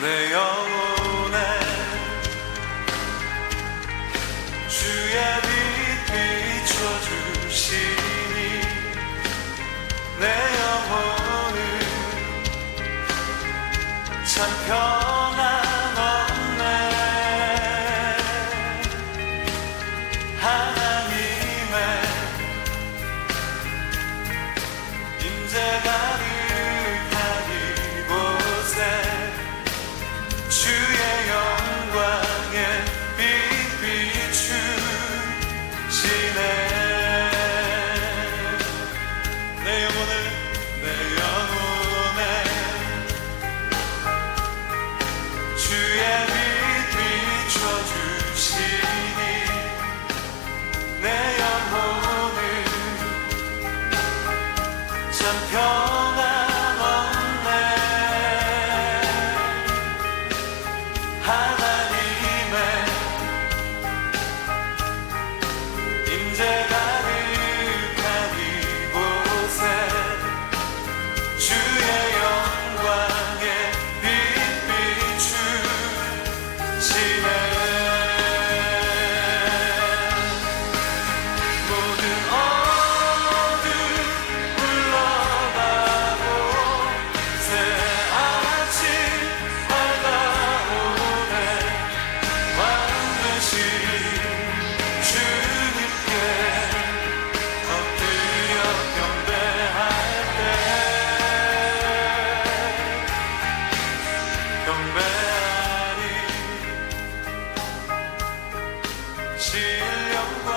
내 영혼에 주의 빛 비춰주시니 내 영혼은 참 평안 얻네. 하나님의 임재가 가득한 이곳에 주의 영광에 빛 비추시네. 내 영혼에 주의 빛 비춰주시니 내 영혼은 참 평안 얻네. 하나님의 임재 가득한 이곳에 주의 영광에 빛 비추시네. 모든 어둠 물러가고 새 아침 밝아오네. 완전히 주님께 엎드려 경배할 때 경배하리. 신령과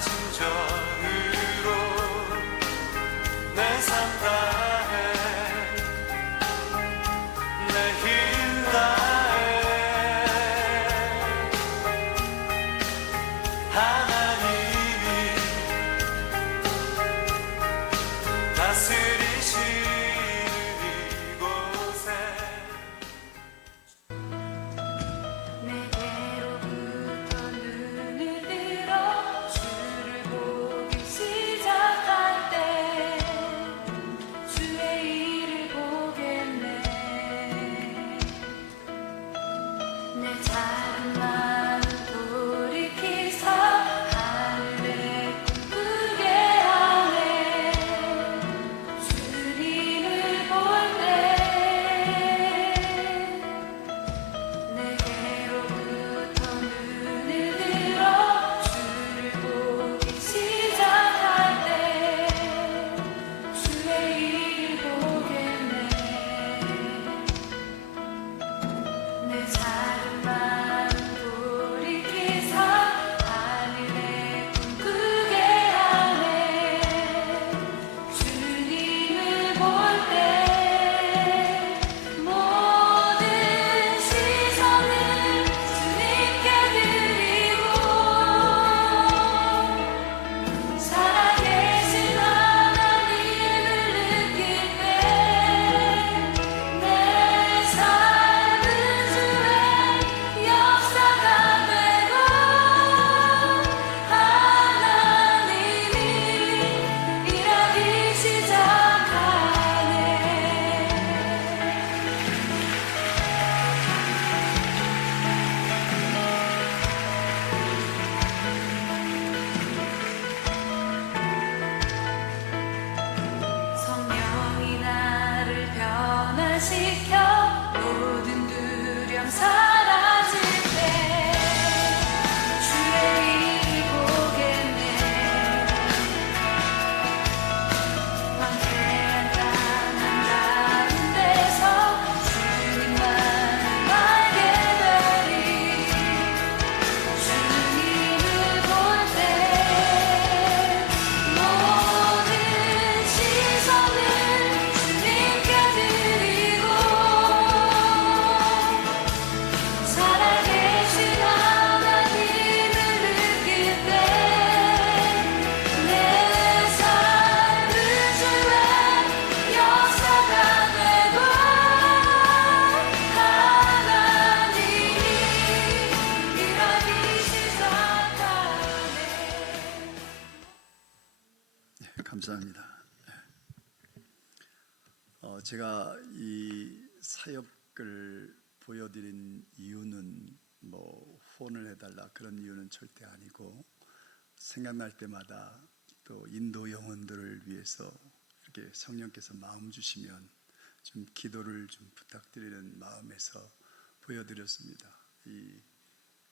진정으로 내 삶 다해 내 힘 다해 하나님이 다스리시는 이곳에 내게로부터 눈을 들어 주를 보기 시작할 때 주의 일을 보겠네. 내 작은 마음 돌이키사 하늘에 꿈꾸게 하네. 주님을 볼 때 내게로부터 눈을 들어 주를 보기 시작할 때 주의 일을 보겠네. 내 작은 마음 돌이키사 하늘에 꿈꾸게 하네. 주님을 볼 때 모든 시선을 주님께 드리고 살아계신 하나님을 느낄 때 내 삶은 주의 역사가 되고 하나님이 일하기 시작하네. 성령이 나를 변화시켜 모든 두려움 사라질 때 주의 일을 보겠네. 황폐한 땅 한가운데서 주님만을 알게 되리. 주님을 볼 때 모든 시선을 주님께 드리고 살아계신 하나님을 느낄 때 내 삶은 주의 역사가 되고 하나님이 일하기 시작하네. 감사합니다. 제가 이 사역을 보여드린 이유는 뭐 후원을 해달라 그런 이유는 절대 아니고, 생각날 때마다 또 인도 영혼들을 위해서 이렇게 성령께서 마음 주시면 좀 기도를 좀 부탁드리는 마음에서 보여드렸습니다.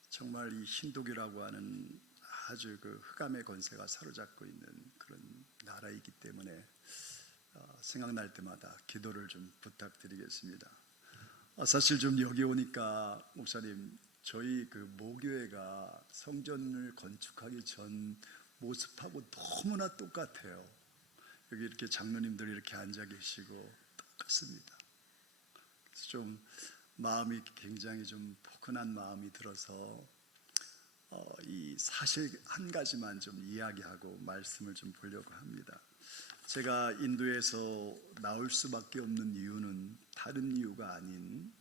정말 이 힌두교라고 하는 아주 그 흑암의 권세가 사로잡고 있는 그런 나라이기 때문에 생각날 때마다 기도를 좀 부탁드리겠습니다. 사실 좀 여기 오니까 목사님, 저희 그 모교회가 성전을 건축하기 전 모습하고 너무나 똑같아요. 여기 이렇게 장로님들이 이렇게 앉아 계시고 똑같습니다. 그래서 좀 마음이 굉장히 좀 포근한 마음이 들어서 이 사실 한 가지만 좀 이야기하고 말씀을 좀 보려고 합니다. 제가 인도에서 나올 수밖에 없는 이유는 다른 이유가 아닌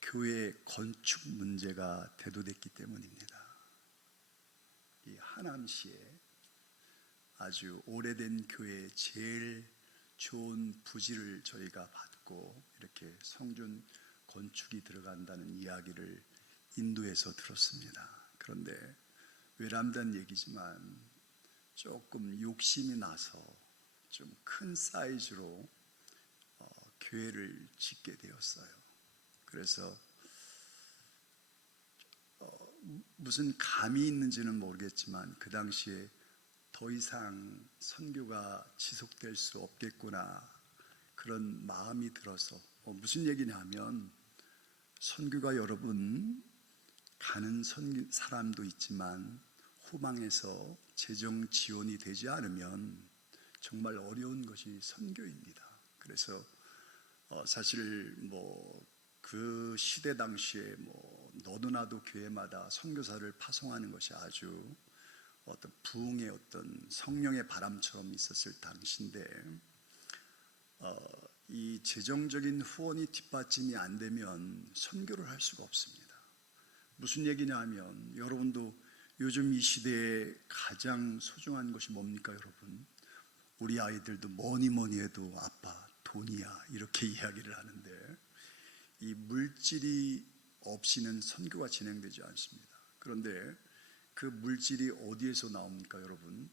교회 건축 문제가 대두됐기 때문입니다. 이 하남시에 아주 오래된 교회의 제일 좋은 부지를 저희가 받고 이렇게 성전 건축이 들어간다는 이야기를 인도에서 들었습니다. 그런데 외람된 얘기지만 조금 욕심이 나서 좀 큰 사이즈로 교회를 짓게 되었어요. 그래서 무슨 감이 있는지는 모르겠지만 그 당시에 더 이상 선교가 지속될 수 없겠구나 그런 마음이 들어서, 무슨 얘기냐면 선교가 여러분 가는 사람도 있지만 후방에서 재정 지원이 되지 않으면 정말 어려운 것이 선교입니다. 그래서 사실 뭐 그 시대 당시에 뭐 너도 나도 교회마다 선교사를 파송하는 것이 아주 어떤 부흥의 어떤 성령의 바람처럼 있었을 당시인데, 이 재정적인 후원이 뒷받침이 안 되면 선교를 할 수가 없습니다. 무슨 얘기냐 하면, 여러분도 요즘 이 시대에 가장 소중한 것이 뭡니까 여러분? 우리 아이들도 뭐니 해도 아빠 돈이야 이렇게 이야기를 하는데, 이 물질이 없이는 선교가 진행되지 않습니다. 그런데 그 물질이 어디에서 나옵니까 여러분?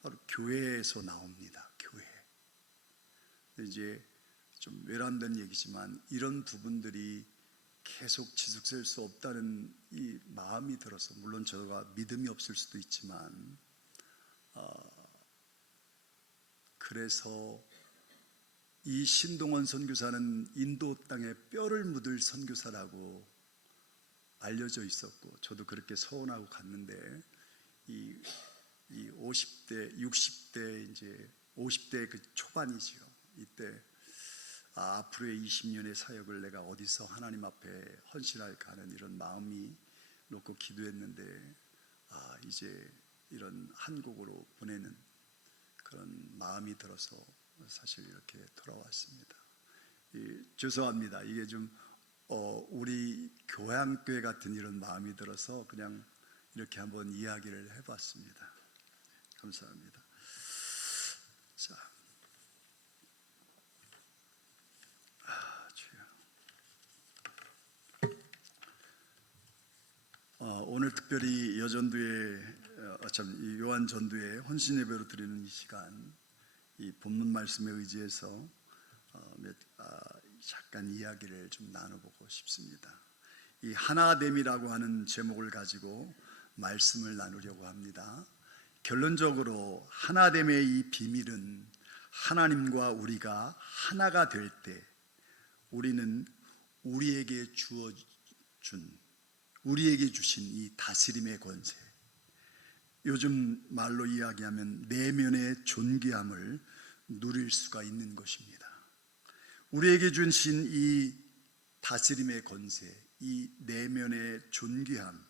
바로 교회에서 나옵니다. 교회. 이제 좀 외람된 얘기지만 이런 부분들이 계속 지속될 수 없다는 이 마음이 들어서, 물론 저가 믿음이 없을 수도 있지만 그래서 이 신동원 선교사는 인도 땅에 뼈를 묻을 선교사라고 알려져 있었고, 저도 그렇게 서원하고 갔는데, 이 50대, 60대, 이제 50대 그 초반이지요. 이때 앞으로의 20년의 사역을 내가 어디서 하나님 앞에 헌신할까 하는 이런 마음이 놓고 기도했는데, 이제 이런 한국으로 보내는 그런 마음이 들어서 사실 이렇게 돌아왔습니다. 죄송합니다. 이게 좀 우리 교양교회 같은 이런 마음이 들어서 그냥 이렇게 한번 이야기를 해봤습니다. 감사합니다. 자, 오늘 특별히 요한 전도회 헌신 예배로 드리는 이 시간, 이 본문 말씀에 의지해서 잠깐 이야기를 좀 나눠보고 싶습니다. 이 하나됨이라고 하는 제목을 가지고 말씀을 나누려고 합니다. 결론적으로 하나됨의 이 비밀은 하나님과 우리가 하나가 될 때 우리는 우리에게 주신 이 다스림의 권세, 요즘 말로 이야기하면 내면의 존귀함을 누릴 수가 있는 것입니다. 우리에게 주신 이 다스림의 권세, 이 내면의 존귀함,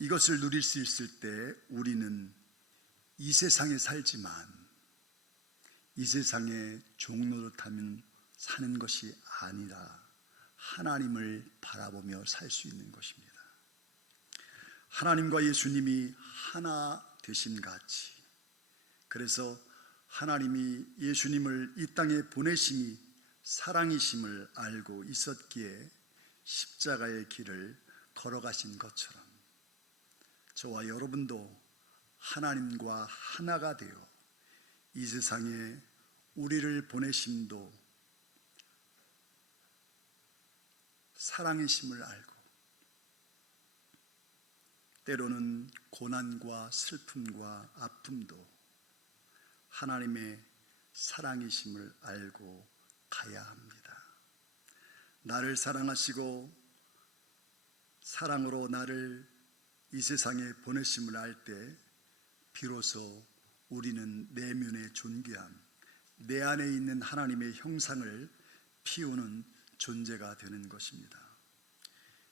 이것을 누릴 수 있을 때 우리는 이 세상에 살지만 이 세상의 종노릇하며 사는 것이 아니라 하나님을 바라보며 살 수 있는 것입니다. 하나님과 예수님이 하나 되신 같이, 그래서 하나님이 예수님을 이 땅에 보내심이 사랑이심을 알고 있었기에 십자가의 길을 걸어가신 것처럼 저와 여러분도 하나님과 하나가 되어 이 세상에 우리를 보내심도 사랑이심을 알고 때로는 고난과 슬픔과 아픔도 하나님의 사랑이심을 알고 가야 합니다. 나를 사랑하시고 사랑으로 나를 이 세상에 보내심을 알 때 비로소 우리는 내면의 존귀함, 내 안에 있는 하나님의 형상을 피우는 존재가 되는 것입니다.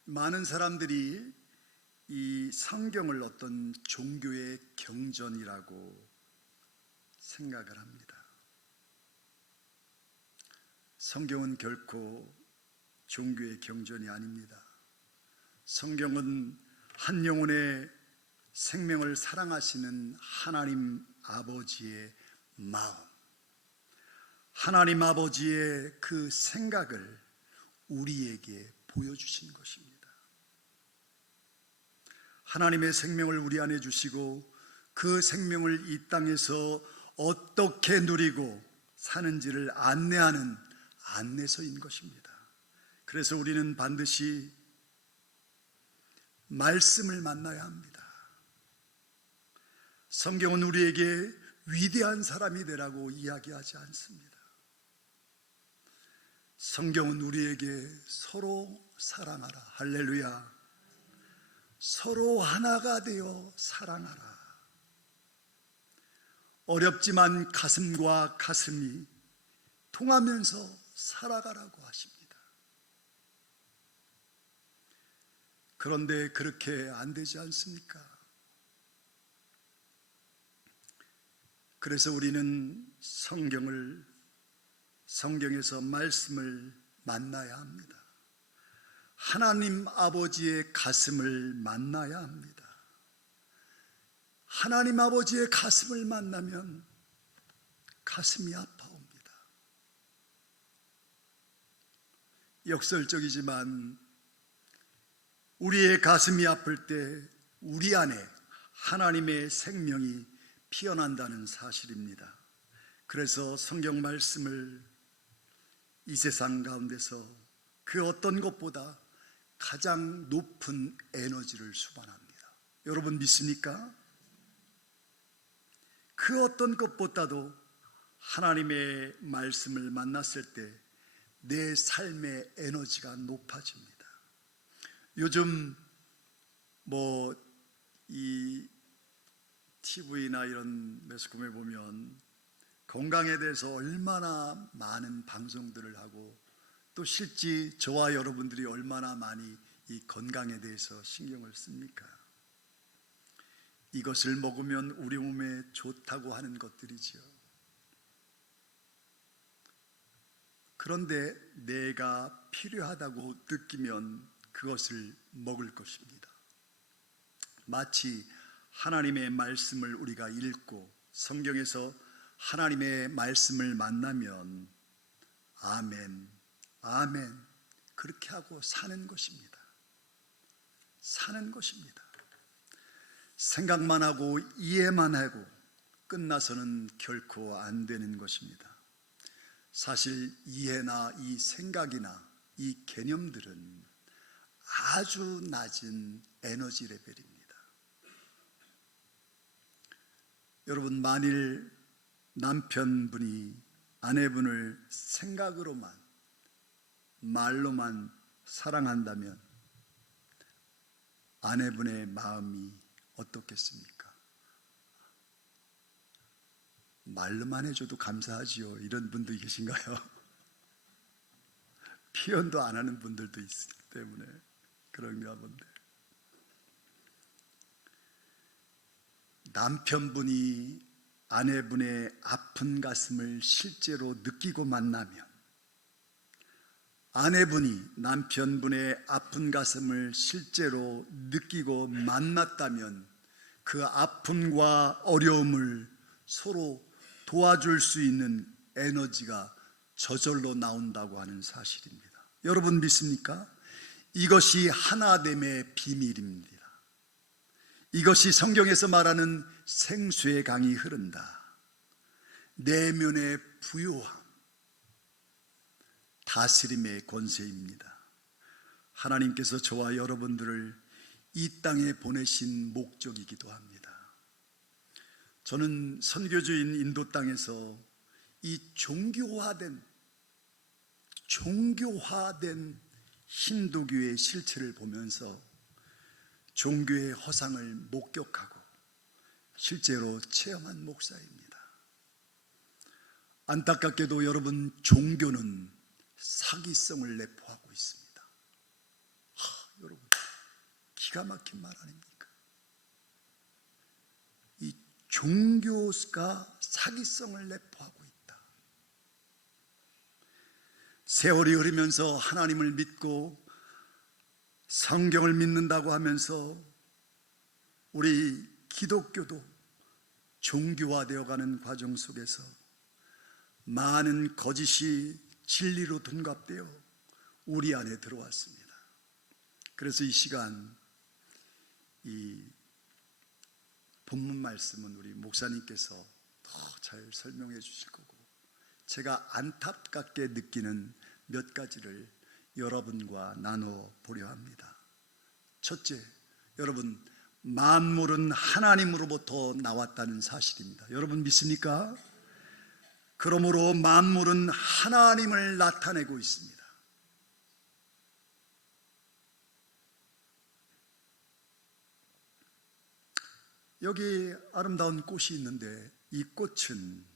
많은 사람들이 이 성경을 어떤 종교의 경전이라고 생각을 합니다. 성경은 결코 종교의 경전이 아닙니다. 성경은 한 영혼의 생명을 사랑하시는 하나님 아버지의 마음, 하나님 아버지의 그 생각을 우리에게 보여주신 것입니다. 하나님의 생명을 우리 안에 주시고 그 생명을 이 땅에서 어떻게 누리고 사는지를 안내하는 안내서인 것입니다. 그래서 우리는 반드시 말씀을 만나야 합니다. 성경은 우리에게 위대한 사람이 되라고 이야기하지 않습니다. 성경은 우리에게 서로 사랑하라, 할렐루야, 서로 하나가 되어 사랑하라, 어렵지만 가슴과 가슴이 통하면서 살아가라고 하십니다. 그런데 그렇게 안 되지 않습니까? 그래서 우리는 성경에서 말씀을 만나야 합니다. 하나님 아버지의 가슴을 만나야 합니다. 하나님 아버지의 가슴을 만나면 가슴이 아파옵니다. 역설적이지만 우리의 가슴이 아플 때 우리 안에 하나님의 생명이 피어난다는 사실입니다. 그래서 성경 말씀을 이 세상 가운데서 그 어떤 것보다 가장 높은 에너지를 수반합니다. 여러분 믿습니까? 그 어떤 것보다도 하나님의 말씀을 만났을 때 내 삶의 에너지가 높아집니다. 요즘 이 TV나 이런 매스컴에 보면 건강에 대해서 얼마나 많은 방송들을 하고 또 실제 저와 여러분들이 얼마나 많이 이 건강에 대해서 신경을 씁니까? 이것을 먹으면 우리 몸에 좋다고 하는 것들이지요. 그런데 내가 필요하다고 느끼면 그것을 먹을 것입니다. 마치 하나님의 말씀을 우리가 읽고 성경에서 하나님의 말씀을 만나면 아멘, 아멘 그렇게 하고 사는 것입니다. 사는 것입니다. 생각만 하고 이해만 하고 끝나서는 결코 안 되는 것입니다. 사실 이해나 이 생각이나 이 개념들은 아주 낮은 에너지 레벨입니다. 여러분, 만일 남편분이 아내분을 생각으로만, 말로만 사랑한다면 아내분의 마음이 어떻겠습니까? 말로만 해줘도 감사하지요. 이런 분도 계신가요? 표현도 안 하는 분들도 있기 때문에 그런가 본데, 남편분이 아내분의 아픈 가슴을 실제로 느끼고 만나면, 아내분이 남편분의 아픈 가슴을 실제로 느끼고 만났다면 그 아픔과 어려움을 서로 도와줄 수 있는 에너지가 저절로 나온다고 하는 사실입니다. 여러분 믿습니까? 이것이 하나됨의 비밀입니다. 이것이 성경에서 말하는 생수의 강이 흐른다, 내면의 부요함, 다스림의 권세입니다. 하나님께서 저와 여러분들을 이 땅에 보내신 목적이기도 합니다. 저는 선교주인 인도 땅에서 이 종교화된 힌두교의 실체를 보면서 종교의 허상을 목격하고 실제로 체험한 목사입니다. 안타깝게도 여러분, 종교는 사기성을 내포하고 있습니다. 여러분, 기가 막힌 말 아닙니까? 이 종교가 사기성을 내포하고 있다. 세월이 흐르면서 하나님을 믿고 성경을 믿는다고 하면서 우리 기독교도 종교화되어가는 과정 속에서 많은 거짓이 진리로 둔갑되어 우리 안에 들어왔습니다. 그래서 이 시간 이 본문 말씀은 우리 목사님께서 더 잘 설명해 주실 거고, 제가 안타깝게 느끼는 몇 가지를 여러분과 나눠 보려 합니다. 첫째, 여러분, 만물은 하나님으로부터 나왔다는 사실입니다. 여러분 믿습니까? 그러므로 만물은 하나님을 나타내고 있습니다. 여기 아름다운 꽃이 있는데 이 꽃은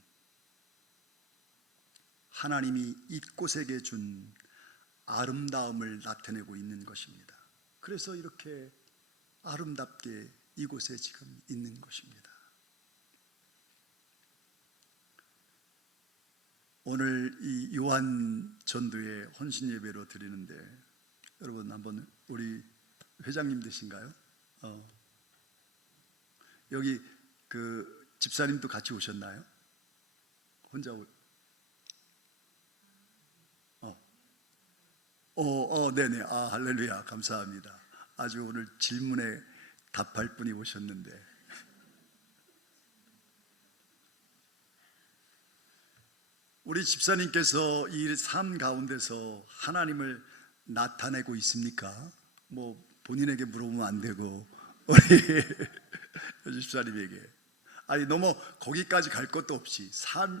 하나님이 이 꽃에게 준 아름다움을 나타내고 있는 것입니다. 그래서 이렇게 아름답게 이곳에 지금 있는 것입니다. 오늘 이 요한 전도의 헌신 예배로 드리는데, 여러분 한번, 우리 회장님 되신가요? 여기 그 집사님도 같이 오셨나요? 혼자 네네. 할렐루야. 감사합니다. 아주 오늘 질문에 답할 분이 오셨는데, 우리 집사님께서 이 삶 가운데서 하나님을 나타내고 있습니까? 뭐 본인에게 물어보면 안 되고 우리 집사님에게, 아니 너무 거기까지 갈 것도 없이,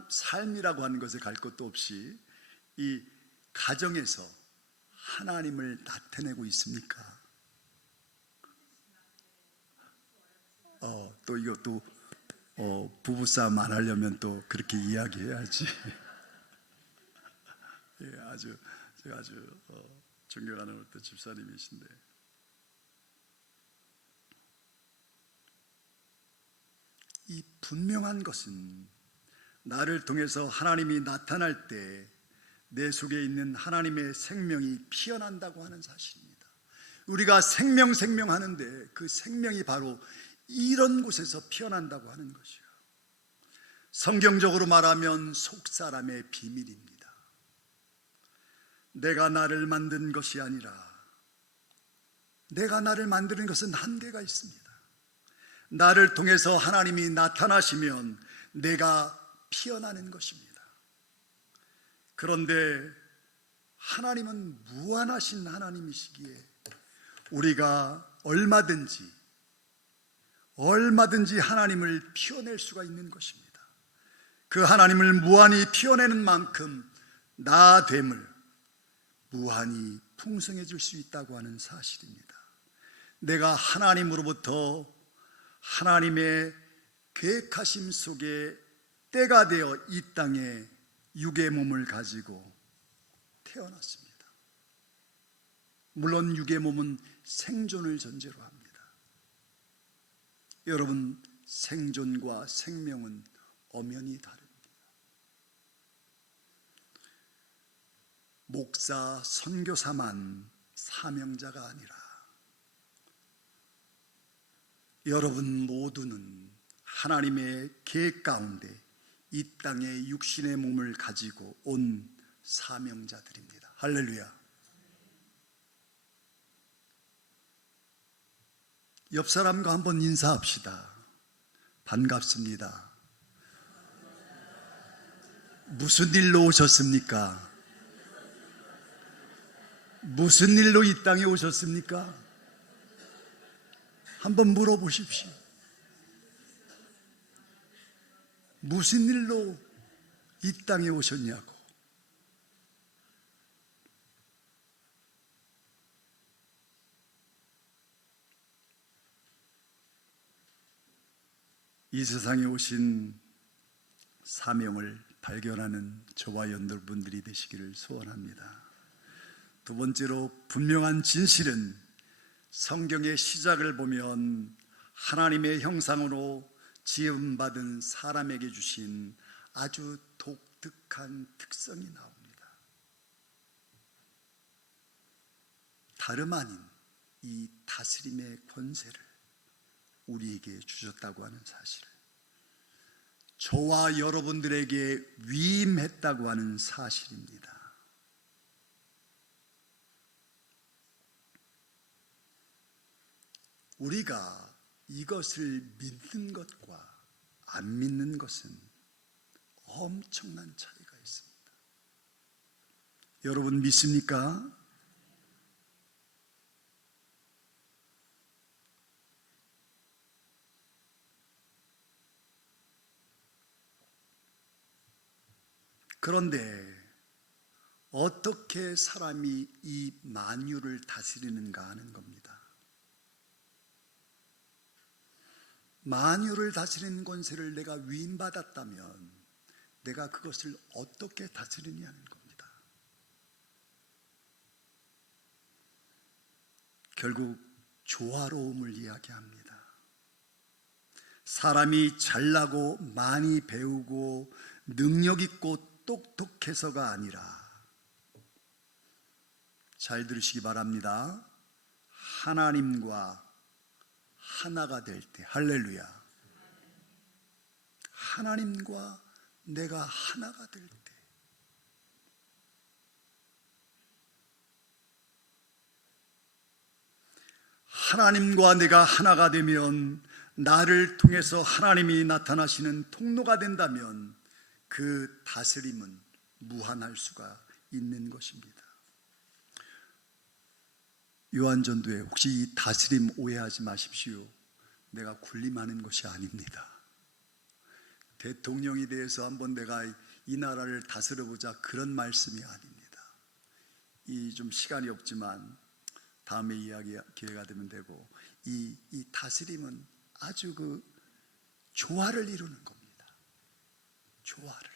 삶이라고 하는 것에 갈 것도 없이 이 가정에서 하나님을 나타내고 있습니까? 또 이것도 부부싸움 안 하려면 또 그렇게 이야기해야지. 예, 제가 아주 존경하는 어떤 집사님이신데, 이 분명한 것은 나를 통해서 하나님이 나타날 때 내 속에 있는 하나님의 생명이 피어난다고 하는 사실입니다. 우리가 생명 하는데 그 생명이 바로 이런 곳에서 피어난다고 하는 것이요, 성경적으로 말하면 속사람의 비밀입니다. 내가 나를 만든 것이 아니라, 내가 나를 만드는 것은 한계가 있습니다. 나를 통해서 하나님이 나타나시면 내가 피어나는 것입니다. 그런데 하나님은 무한하신 하나님이시기에 우리가 얼마든지 하나님을 피워낼 수가 있는 것입니다. 그 하나님을 무한히 피워내는 만큼 나됨을 무한히 풍성해질 수 있다고 하는 사실입니다. 내가 하나님으로부터 하나님의 계획하심 속에 때가 되어 이 땅에 육의 몸을 가지고 태어났습니다. 물론 육의 몸은 생존을 전제로 합니다. 여러분, 생존과 생명은 엄연히 다릅니다. 목사, 선교사만 사명자가 아니라 여러분 모두는 하나님의 계획 가운데 이 땅에 육신의 몸을 가지고 온 사명자들입니다. 할렐루야. 옆 사람과 한번 인사합시다. 반갑습니다. 무슨 일로 오셨습니까? 무슨 일로 이 땅에 오셨습니까? 한번 물어보십시오. 무슨 일로 이 땅에 오셨냐고. 이 세상에 오신 사명을 발견하는 저와 여러분들이 되시기를 소원합니다. 두 번째로, 분명한 진실은 성경의 시작을 보면 하나님의 형상으로 지음받은 사람에게 주신 아주 독특한 특성이 나옵니다. 다름 아닌 이 다스림의 권세를 우리에게 주셨다고 하는 사실을, 저와 여러분들에게 위임했다고 하는 사실입니다. 우리가 이것을 믿는 것과 안 믿는 것은 엄청난 차이가 있습니다. 여러분 믿습니까? 그런데 어떻게 사람이 이 만유를 다스리는가 하는 겁니다. 만유를 다스리는 권세를 내가 위임받았다면 내가 그것을 어떻게 다스리냐는 겁니다. 결국 조화로움을 이야기합니다. 사람이 잘나고 많이 배우고 능력 있고 똑똑해서가 아니라, 잘 들으시기 바랍니다. 하나님과 하나가 될 때, 할렐루야. 하나님과 내가 하나가 될 때, 하나님과 내가 하나가 되면, 나를 통해서 하나님이 나타나시는 통로가 된다면 그 다스림은 무한할 수가 있는 것입니다. 요한전도에, 혹시 이 다스림 오해하지 마십시오. 내가 군림하는 것이 아닙니다. 대통령이 돼서 한번 내가 이 나라를 다스려보자, 그런 말씀이 아닙니다. 이 좀 시간이 없지만 다음에 이야기 기회가 되면 되고, 이 다스림은 아주 그 조화를 이루는 겁니다. 조화를.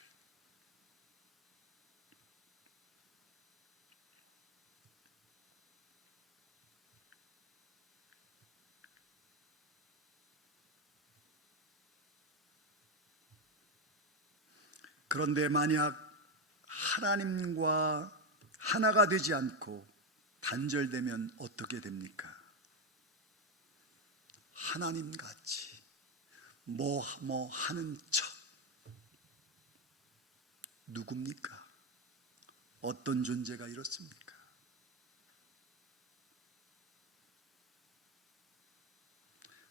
그런데 만약 하나님과 하나가 되지 않고 단절되면 어떻게 됩니까? 하나님같이 뭐 하는 척. 누굽니까? 어떤 존재가 이렇습니까?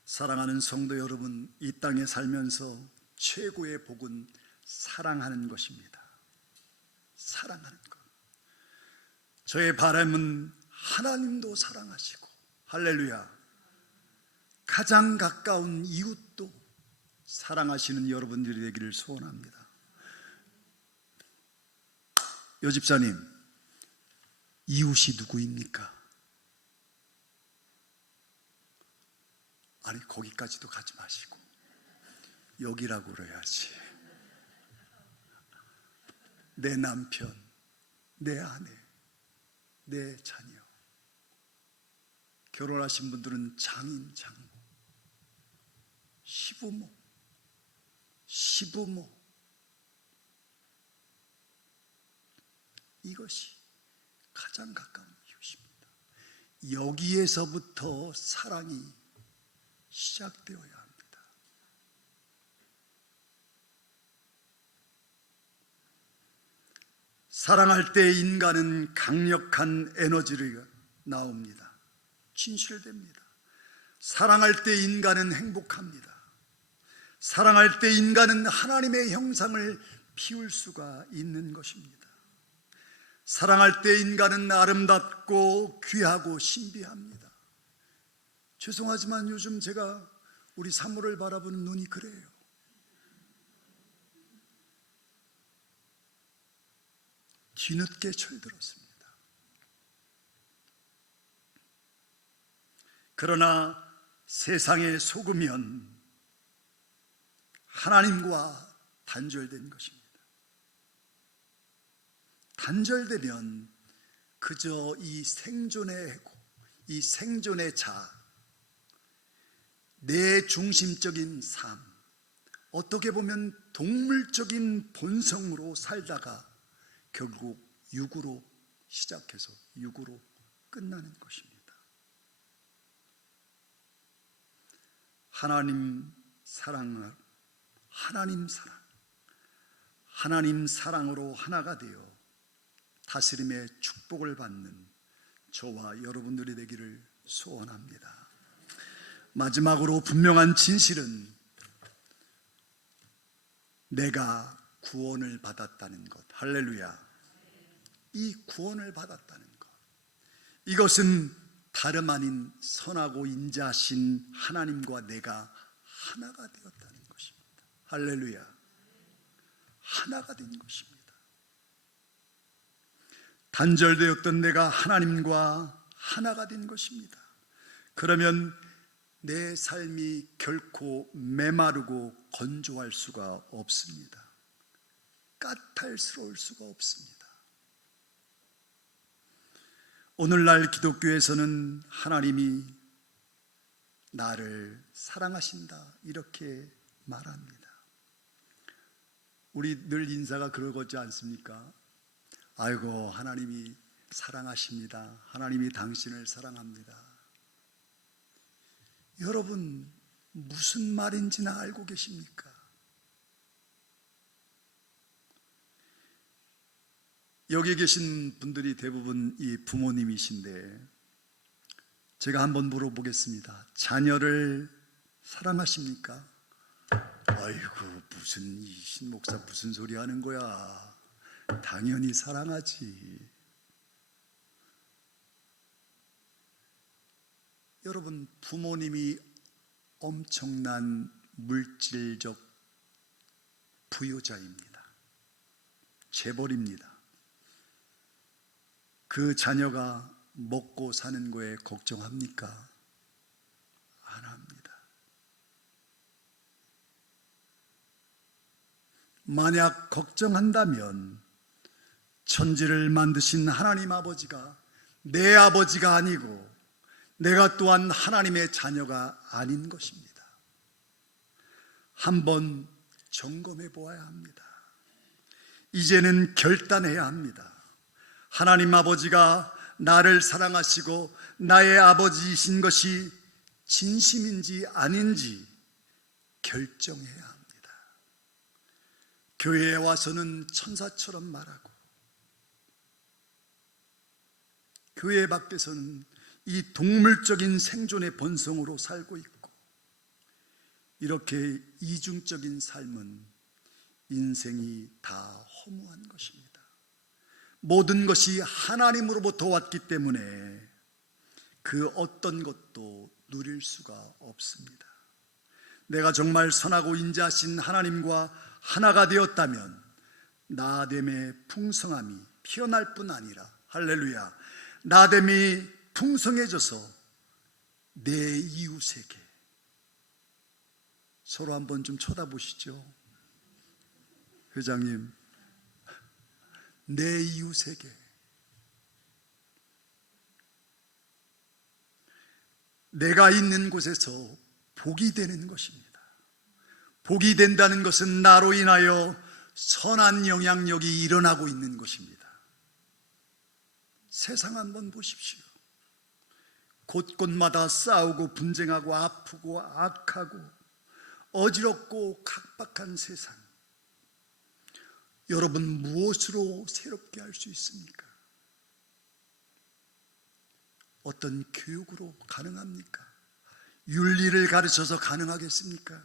사랑하는 성도 여러분, 이 땅에 살면서 최고의 복은 사랑하는 것입니다. 사랑하는 것. 저의 바람은 하나님도 사랑하시고, 할렐루야, 가장 가까운 이웃도 사랑하시는 여러분들이 되기를 소원합니다. 여집사님, 이웃이 누구입니까? 아니, 거기까지도 가지 마시고 여기라고 그래야지. 내 남편, 내 아내, 내 자녀, 결혼하신 분들은 장인, 장모, 시부모, 시부모, 이것이 가장 가까운 이웃입니다. 여기에서부터 사랑이 시작되어야 합니다. 사랑할 때 인간은 강력한 에너지를 나옵니다. 진실됩니다. 사랑할 때 인간은 행복합니다. 사랑할 때 인간은 하나님의 형상을 피울 수가 있는 것입니다. 사랑할 때 인간은 아름답고 귀하고 신비합니다. 죄송하지만 요즘 제가 우리 사모를 바라보는 눈이 그래요. 뒤늦게 철들었습니다. 그러나 세상에 속으면 하나님과 단절된 것입니다. 단절되면 그저 이 생존의 해고, 이 생존의 자, 내 중심적인 삶, 어떻게 보면 동물적인 본성으로 살다가 결국 육으로 시작해서 육으로 끝나는 것입니다. 하나님 사랑으로 하나가 되어 다스림의 축복을 받는 저와 여러분들이 되기를 소원합니다. 마지막으로 분명한 진실은 내가 구원을 받았다는 것. 할렐루야. 이 구원을 받았다는 것, 이것은 다름 아닌 선하고 인자하신 하나님과 내가 하나가 되었다는 것입니다. 할렐루야. 하나가 된 것입니다. 단절되었던 내가 하나님과 하나가 된 것입니다. 그러면 내 삶이 결코 메마르고 건조할 수가 없습니다. 까탈스러울 수가 없습니다. 오늘날 기독교에서는 하나님이 나를 사랑하신다 이렇게 말합니다. 우리 늘 인사가 그러지 않습니까? 아이고, 하나님이 사랑하십니다. 하나님이 당신을 사랑합니다. 여러분, 무슨 말인지나 알고 계십니까? 여기 계신 분들이 대부분 이 부모님이신데 제가 한번 물어보겠습니다. 자녀를 사랑하십니까? 아이고, 무슨 이 신목사 무슨 소리 하는 거야. 당연히 사랑하지. 여러분, 부모님이 엄청난 물질적 부유자입니다. 재벌입니다. 그 자녀가 먹고 사는 거에 걱정합니까? 안 합니다. 만약 걱정한다면 천지를 만드신 하나님 아버지가 내 아버지가 아니고 내가 또한 하나님의 자녀가 아닌 것입니다. 한번 점검해 보아야 합니다. 이제는 결단해야 합니다. 하나님 아버지가 나를 사랑하시고 나의 아버지이신 것이 진심인지 아닌지 결정해야 합니다. 교회에 와서는 천사처럼 말하고 교회 밖에서는 이 동물적인 생존의 본성으로 살고 있고, 이렇게 이중적인 삶은 인생이 다 허무한 것입니다. 모든 것이 하나님으로부터 왔기 때문에 그 어떤 것도 누릴 수가 없습니다. 내가 정말 선하고 인자하신 하나님과 하나가 되었다면 나됨의 풍성함이 피어날 뿐 아니라, 할렐루야, 나됨이 풍성해져서 내 이웃에게, 서로 한번 좀 쳐다보시죠. 회장님, 내 이웃에게 내가 있는 곳에서 복이 되는 것입니다. 복이 된다는 것은 나로 인하여 선한 영향력이 일어나고 있는 것입니다. 세상 한번 보십시오. 곳곳마다 싸우고 분쟁하고 아프고 악하고 어지럽고 각박한 세상. 여러분 무엇으로 새롭게 할 수 있습니까? 어떤 교육으로 가능합니까? 윤리를 가르쳐서 가능하겠습니까?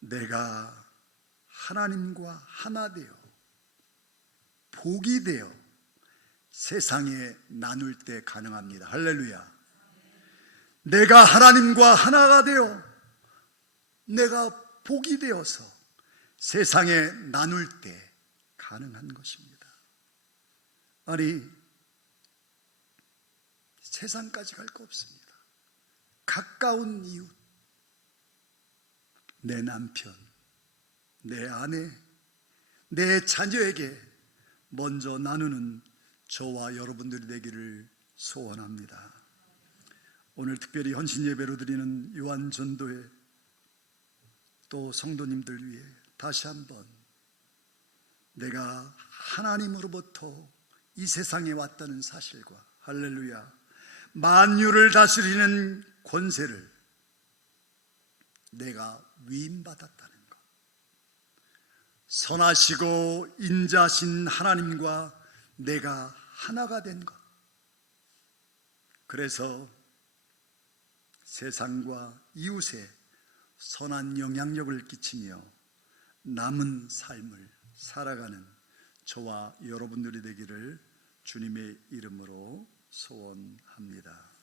내가 하나님과 하나 되어 복이 되어 세상에 나눌 때 가능합니다. 할렐루야. 내가 하나님과 하나가 되어 내가 복이 되어서 세상에 나눌 때 가능한 것입니다. 아니, 세상까지 갈 거 없습니다. 가까운 이웃, 내 남편, 내 아내, 내 자녀에게 먼저 나누는 저와 여러분들이 되기를 소원합니다. 오늘 특별히 헌신 예배로 드리는 요한 전도회 또 성도님들 위해 다시 한번 내가 하나님으로부터 이 세상에 왔다는 사실과 할렐루야 만유를 다스리는 권세를 내가 위임받았다는 것, 선하시고 인자신 하나님과 내가 하나가 된 것, 그래서 세상과 이웃에 선한 영향력을 끼치며 남은 삶을 살아가는 저와 여러분들이 되기를 주님의 이름으로 소원합니다.